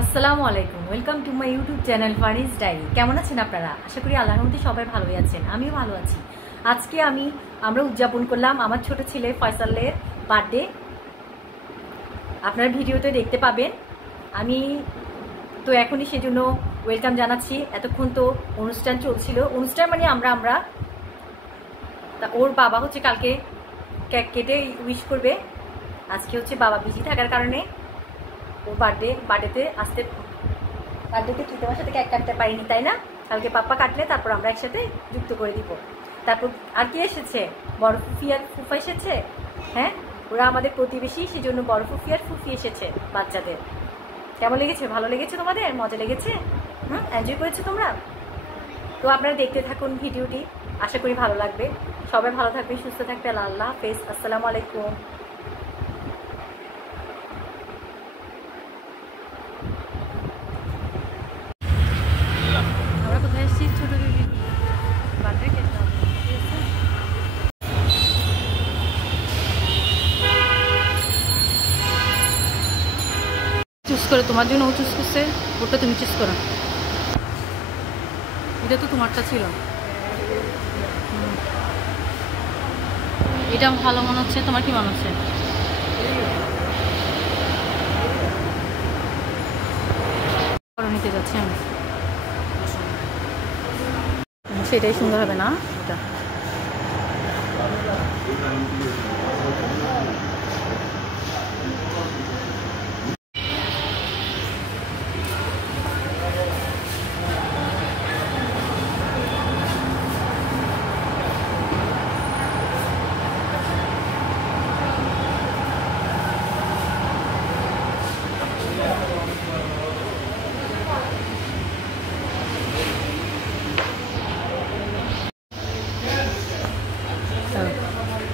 আসসালামু আলাইকুম, welcome to my YouTube channel Faris diary. কেমন আছেন আপনারা? আশা করি আল্লাহর রহমতে সবাই ভালোই আছেন, আমিও ভালো আছি। আজকে আমরা উদযাপন করলাম আমার ছোট ছেলে ফয়সালের বার্থডে। আপনারা ভিডিওতে দেখতে পাবেন। আমি তো এখনই সেজন্য ওয়েলকাম জানাচ্ছি। এতক্ষণ তো অনুষ্ঠান চলছিল, অনুষ্ঠান মানে আমরা তা ওর বাবা হচ্ছে কালকে কেক কেটে উইশ করবে। আজকে হচ্ছে বাবা বিজি থাকার কারণে ও বার্থডেতে ঠিক তোমার সাথে কেক কাটতে পারিনি, তাই না? কালকে পাপ্পা কাটলে তারপর আমরা একসাথে যুক্ত করে দিব। তারপর আর কি এসেছে? বড় ফুফি আর ফুফা এসেছে। হ্যাঁ, ওরা আমাদের প্রতিবেশী, সেজন্য বড় ফুফি আর ফুফি এসেছে বাচ্চাদের। কেমন লেগেছে? ভালো লেগেছে? তোমাদের মজা লেগেছে? এনজয় করেছো তোমরা? তো আপনারা দেখতে থাকুন ভিডিওটি, আশা করি ভালো লাগবে। সবাই ভালো থাকবে, সুস্থ থাকবে। আল্লাহ হাফেজ, আসসালামু আলাইকুম। আমরা কোথায় এসেছি? ছোট বেবি বার্থডে কেক খাওয়াবো, ঠিক আছে? চুজ করো, তোমার জন্য ও চুজ করছে, ওটা তুমি চুজ করো। এটা তো তোমারটা ছিল। এটা ভালো মনে হচ্ছে, তোমার কি মনে হচ্ছে? নিতে যাচ্ছি আমি, সেটাই সুন্দর হবে না? এটা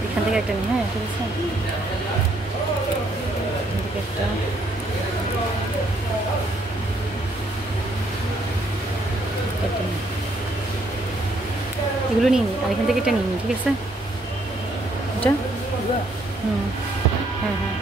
এখান থেকে একটা নিই। হ্যাঁ, ঠিক আছে। একটা এগুলো নিয়ে নিই, আর এখান থেকে একটা নিয়ে নিই, ঠিক আছে? এটা হ্যাঁ হ্যাঁ।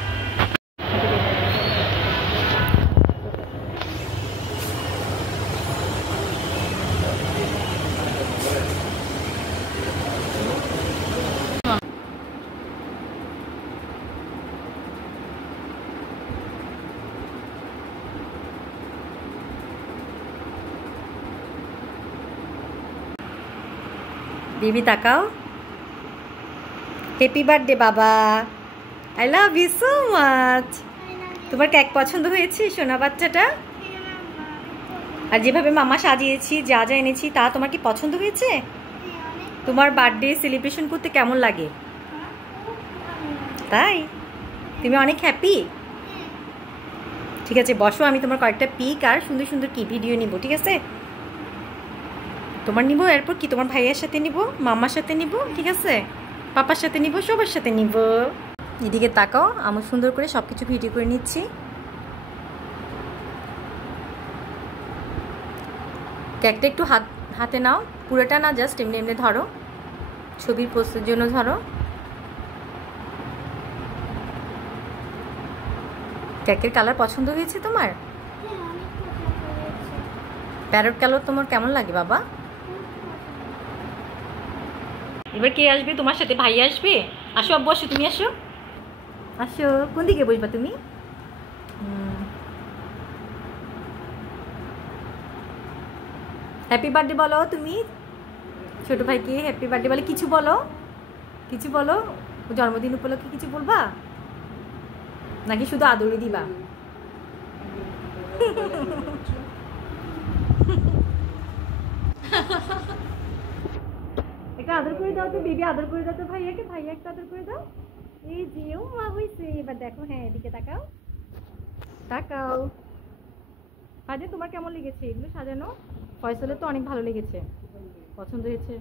বেবি তাকাও। হ্যাপি বার্থডে বাবা, I love you so much. তোমার কেক পছন্দ হয়েছে সোনা বাচ্চাটা? আর যেভাবে মামা সাজিয়েছি, যা যা এনেছি, তা তোমার কি পছন্দ হয়েছে? তোমার বার্থডে সেলিব্রেশন করতে কেমন লাগে? তাই তুমি অনেক হ্যাপি? ঠিক আছে, বসো, আমি তোমার কয়েকটা পিক আর সুন্দর সুন্দর কি ভিডিও নিব, ঠিক আছে? তোমার নিব, এরপর কি তোমার ভাইয়ের সাথে নিব, মামার সাথে নিব, ঠিক আছে? পাপার সাথে নিব, সবার সাথে নিব। এদিকে তাকাও, আমার সুন্দর করে সবকিছু ভিডিও করে নিচ্ছি। কেকটা একটু হাতে নাও, পুরোটা না, জাস্ট এমনি এমনি ধরো, ছবির পোস্টের জন্য ধরো। কেকের কালার পছন্দ হয়েছে তোমার? প্যারট কালার তোমার কেমন লাগে বাবা? এবার কে আসবে তোমার সাথে? ভাই আসবে? আসো, বসো, তুমি আসো, আসো। কোন দিকে বসবা তুমি? হ্যাপি বার্থডে বলো তুমি ছোট ভাইকে, হ্যাপি বার্থডে বলে কিছু বলো, কিছু বলো। জন্মদিন উপলক্ষে কিছু বলবা নাকি শুধু আদরই দিবা? একটা আদর করে দাও তো বেবি, আদর করে দাও তো ভাইয়াকে, ভাইয়া একটা আদর করে দাও। এই যে ও মা হয়েছে। এবার দেখো, হ্যাঁ, এদিকে তাকাও, তাকাও। আজকে তোমার কেমন লেগেছে এগুলো সাজানো? ফয়সালের তো অনেক ভালো লেগেছে, পছন্দ হয়েছে।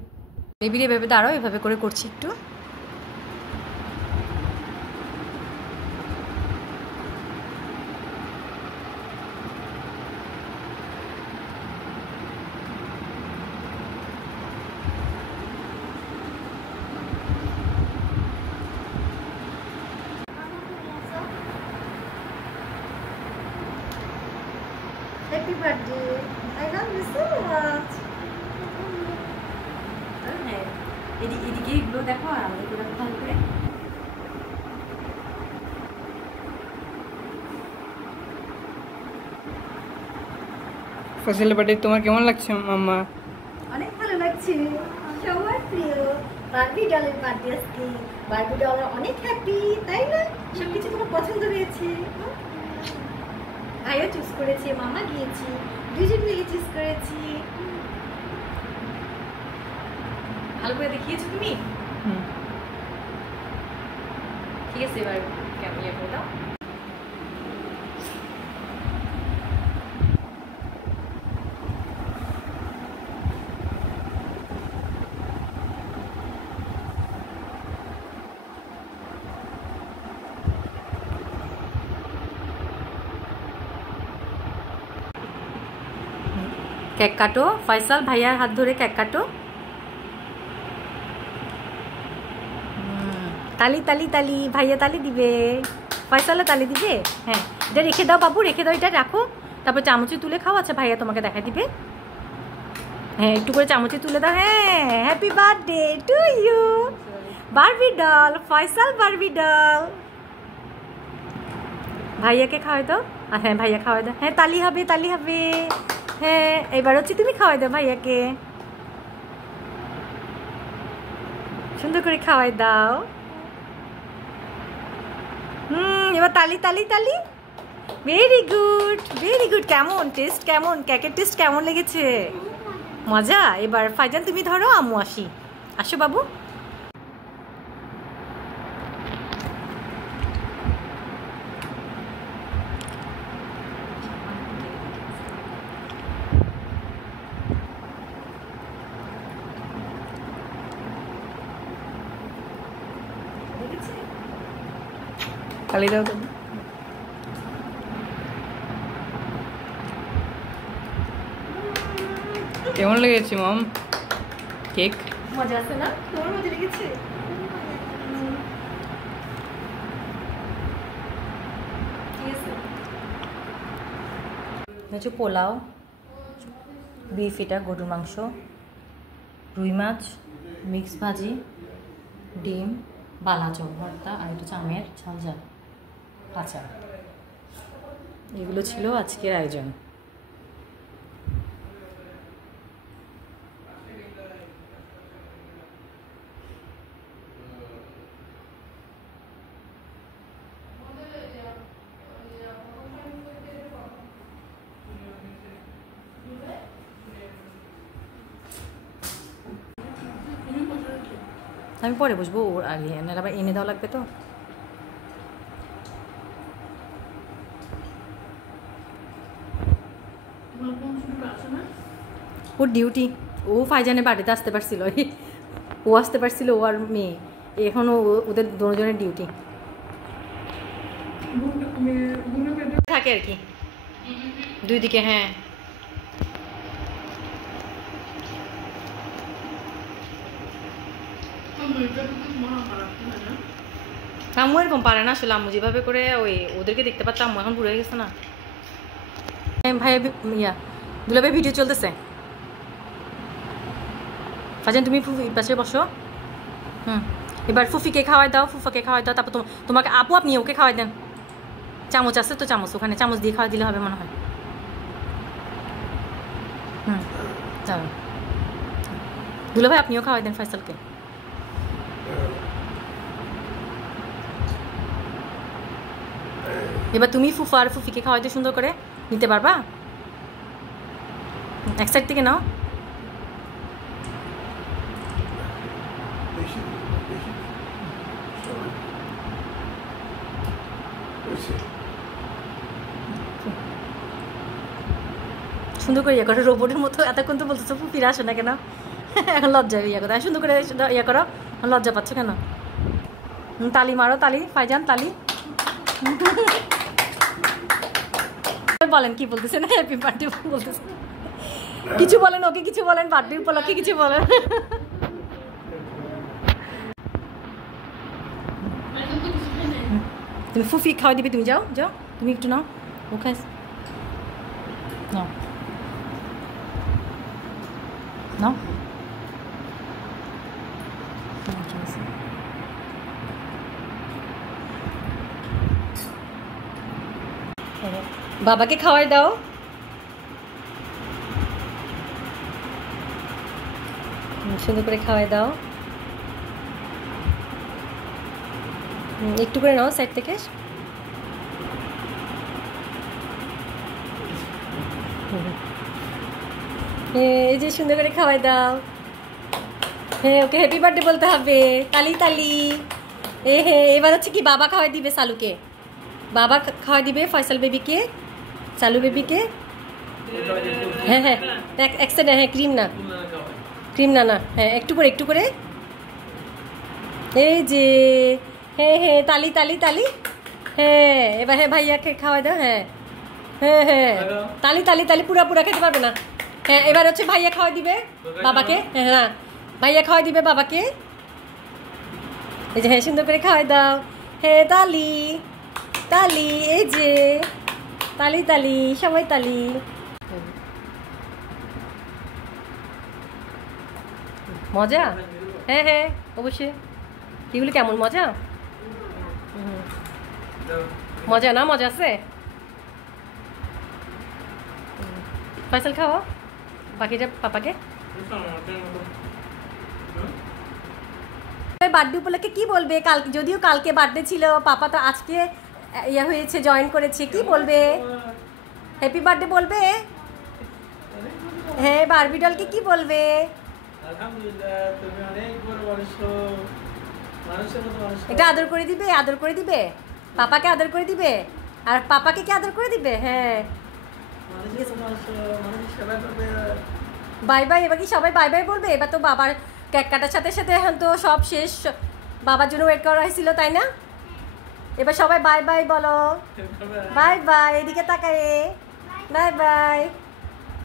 বেবির এভাবে দাঁড়াও, এভাবে করে করছি একটু। Happy birthday, I love you so much. হ্যাঁ, এদিকে এগুলো দেখো আর আমাদের পুরো ভালো করে। ফয়সালের বার্থডে তোমার কেমন লাগছে মাম্মা? অনেক ভালো লাগছে, সবার প্রিয় বারবি ডলের বার্থডে আজকে। বারবি ডল অনেক হ্যাপি, তাই না? সবকিছু তোমার পছন্দ হয়েছে। ভাইও চুজ করেছে, মামা গিয়েছি, দুজন মিলে চুজ করেছি। ভালো করে দেখিয়েছো তুমি? ঠিক আছে, এবার কেমন ইয়ে করে দাও। কেক কাটো, ফয়সাল ভাইয়ার হাত ধরে কেক কাটো। তালি তালি তালি, ভাইয়া তালি দিবে, ফয়সালও তালি দিবে। হ্যাঁ, এটা রেখে দাও বাবু, রেখে দাও, এটা রাখো, তারপর চামচে তুলে খাও। আচ্ছা, ভাইয়া তোমাকে দেখা দিবে। হ্যাঁ, একটু করে চামচে তুলে দাও। হ্যাঁ, happy birthday to you Barbie doll, Faisal Barbie doll. ভাইয়াকে খাওয়াই দাও। আর হ্যাঁ, ভাইয়া খাওয়াই দাও। হ্যাঁ, তালি হবে, তালি হবে। হ্যাঁ, এবার হচ্ছে তুমি খাওয়াই দাও ভাইয়াকে, সুন্দর করে খাওয়াই দাও। এবার তালি তালি তালি। Very good, very good. কেমন টেস্ট, কেমন কেকের টেস্ট কেমন লেগেছে? মজা। এবার ফাইজান তুমি ধরো, আম্মু আসি। আসো বাবু। তালি দাও তো। কেমন লেগেছে মম কেক? মজা আছে না? তোমার মজা লেগেছে? হচ্ছে পোলাও, বিফ, এটা গরুর মাংস, রুই মাছ, মিক্স ভাজি, ডিম, বালা চপ ভর্তা, আর এটা চামের ঝালঝাল আচার। এগুলো ছিল আজকের আয়োজন। আমি পরে বসবো, ওর আগে নাহলে আবার এনে দেওয়া লাগবে তো। ওর ডিউটি, ও ফাইজানের বাড়িতে আসতে পারছিল, ও আসতে পারছিল, ও আর মেয়ে। এখনও ওদের দুজনের ডিউটি থাকে আর কি, দুই দিকে। হ্যাঁ, আম্মু এরকম পারে না আসলে। আম্মু যেভাবে করে ওই ওদেরকে দেখতে পাচ্ছে, আম্মু এখন বুড়ো হয়ে গেছে না। ভাই ইয়া দুলাভাই ভিডিও চলতেছে। ফাজান তুমি ফুফি পাশে বসো। এবার ফুফিকে খাওয়াই দাও, ফুফাকে খাওয়াই দাও, তারপর তোমাকে আপু আপনি ওকে খাওয়াই দেন। চামচ আছে তো, চামচ ওখানে চামচ দিয়ে খাওয়াই দিলে হবে মনে হয়। চলো দুলাভাই আপনিও খাওয়াই দেন ফয়সালকে। এবার তুমি ফুফা আর ফুফিকে খাওয়াইতে সুন্দর করে নিতে পারবা? এক সাইড থেকে নাও। সুন্দর করে ইয়ে করো, রোবটের মতো। এতক্ষণ তো বলতেছো ফুফিরা আসো না কেন, এখন লজ্জা ইয়ে করো। সুন্দর করে ইয়ে করো, লজ্জা পাচ্ছ কেন? তালি মারো, তালি ফাইজান, তালি। বলেন কি বলতেছেন? হ্যাপি বার্থডে বলতেছেন, কিছু বলেন, ওকে কিছু বলেন, বার্থডে উপলক্ষে কিছু বলেন। তুমি ফুফি খাওয়া দিবে, তুমি যাও যাও, তুমি একটু নাও, ও খাস। নাও নাও বাবাকে খাওয়াই দাও। সুন্দর করে খাওয়াই দাও। একটু করে নাও সাইড থেকে। এই যে সুন্দর করে খাওয়াই দাও। হ্যাঁ ওকে হ্যাপি বার্থডে বলতে হবে। তালি তালি। এবার হচ্ছে কি বাবা খাওয়াই দিবে সালুকে। বাবা খাওয়াই দিবে ফয়সাল বেবিকে, সালু বেবিকে। হ্যাঁ হ্যাঁ এক সেকেন্ড। হ্যাঁ ক্রিম না, ক্রিম না না, হ্যাঁ একটু করে একটু করে। এই যে হ্যাঁ হ্যাঁ তালি তালি তালি। হ্যাঁ এবার হ্যাঁ ভাইয়াকে খাওয়াই দাও। হ্যাঁ হ্যাঁ হ্যাঁ তালি তালি তালি। পুরা পুরা খেতে পারবে না। হ্যাঁ এবার হচ্ছে ভাইয়া খাওয়াই দিবে বাবাকে। হ্যাঁ হ্যাঁ ভাইয়া খাওয়াই দিবে বাবাকে। এই যে হ্যাঁ সুন্দর করে খাওয়াই দাও। হ্যাঁ তালি তালি। এই যে তালি তালি, সবাই তালি। মজা? হ্যাঁ হ্যাঁ অবশ্যই। এগুলো কেমন মজা? মজা না? মজা আছে? ফয়সাল খাও বাকিটা পাপাকে। বার্থডে উপলক্ষে কি বলবে? কালকে যদিও কালকে বার্থডে ছিল, পাপা তো আজকে ইয়ে হয়েছে, জয়েন করেছে, কি বলবে? হ্যাপি বার্থডে বলবে? হ্যাঁ বারবি ডলকে কি বলবে? আলহামদুলিল্লাহ তুমি অনেক বড় মানুষ, মানুষের মতো মানুষ। এটা আদর করে দিবে, আদর করে দিবে পাপাকে, আদর করে দিবে। আর পাপাকে কি আদর করে দিবে? হ্যাঁ মানুষের মতো মানুষ, মানুষের সেবা করবে। Bye bye. এবার কি সবাই বাই বাই বলবে? এবার তো বাবার কেক কাটার সাথে সাথে এখন তো সব শেষ। বাবার জন্য ওয়েট করা হয়েছিল তাই না? এবার সবাই বাই বাই বলো। Bye bye. এদিকে তাকায় বাই বাই।